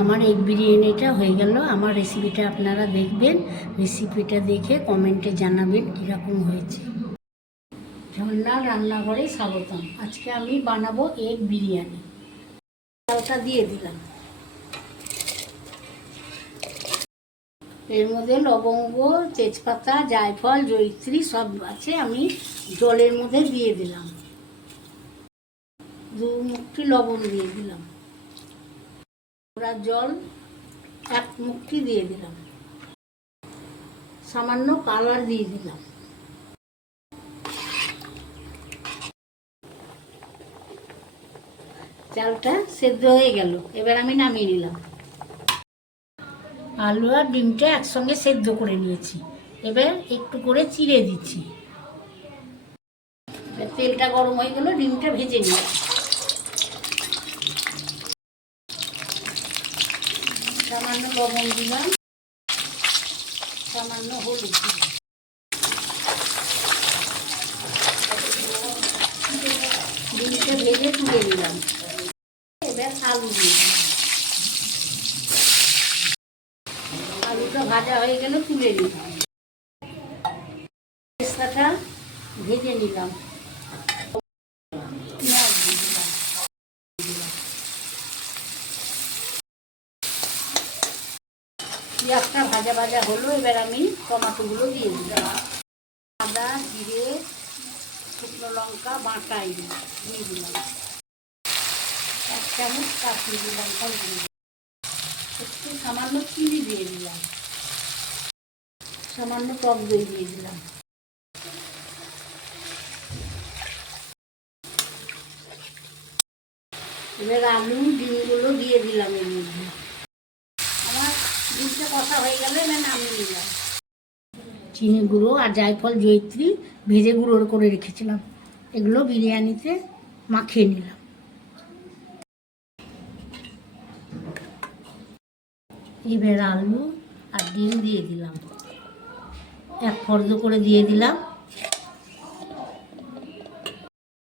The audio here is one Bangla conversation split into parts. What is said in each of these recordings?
আমার এগ বিরিয়ানিটা হয়ে গেল। আমার রেসিপিটা আপনারা দেখবেন, রেসিপিটা দেখে কমেন্টে জানাবেন কীরকম হয়েছে। ঝর্ণার রান্নাঘরে স্বাগতম। আজকে আমি বানাবো এগ বিরিয়ানি। চালটা দিয়ে দিলাম, এর মধ্যে লবঙ্গ, তেজপাতা, জায়ফল, জয়িত্রী সব আছে। আমি জলের মধ্যে দিয়ে দিলাম, 2 মুঠি লবণ দিয়ে দিলাম, জল 1 মুঠি দিয়ে দিলাম, সামান্য কালার দিয়ে দিলাম। চালটা সেদ্ধ হয়ে গেল, এবার আমি নামিয়ে নিলাম। আলু আর ডিমটা একসঙ্গে সেদ্ধ করে নিয়েছি, এবার একটু করে চিড়ে দিচ্ছি। তেলটা গরম হয়ে গেল, ডিমটা ভেজে নিলাম। সামান্য লবণ দিলাম, সামান্য হলুদ দিলাম, ডিমটা ভেজে তুলে নিলাম। এবার আলু দিয়ে দিলাম, আলুটা ভাজা হয়ে গেলে তুলে নিলাম। পেস্তাটা ভেজে নিলাম, পেঁয়াজটা ভাজা ভাজা হলো, এবার আমি টমেটোগুলো দিয়ে দিলাম। আদা, জিরে, শুকনো লঙ্কা বাটাই দিয়ে দিলাম, 1 চামচ কাশ্মীরি লঙ্কা দিয়ে দিলাম, একটু সামান্য চিনি দিয়ে দিলাম, সামান্য টক দই দিয়ে দিলাম। এবার আলু ডিমগুলো দিয়ে দিলাম এর মধ্যে। আমার ডিমটা কষা হয়ে গেলে এবার নামিয়ে নিলাম। চিনি গুঁড়ো আর জায়ফল, জয়িত্রী ভেজে গুঁড়ো করে রেখেছিলাম, এগুলো বিরিয়ানিতে মাখিয়ে নিলাম। এবার আলু আর ডিম দিয়ে দিলাম, 1 ফর্দ করে দিয়ে দিলাম।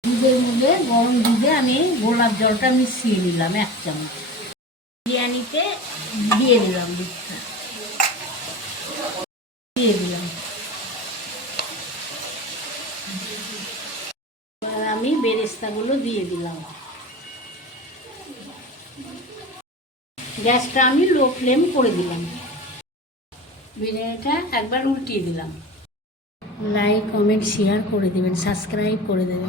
দুধের মধ্যে গরম দুধে আমি গোলাপ জলটা মিশিয়ে নিলাম 1 চামচ। বিরিয়ানিতে দিয়ে দিলাম, দুধটা দিয়ে দিলাম। এবার আমি বেরেস্তাগুলো দিয়ে দিলাম। গ্যাসটা আমি লো ফ্লেম করে দিলাম। বিরিয়ানিটা একবার উল্টিয়ে দিলাম। লাইক, কমেন্ট, শেয়ার করে দেবেন, সাবস্ক্রাইব করে দেবেন।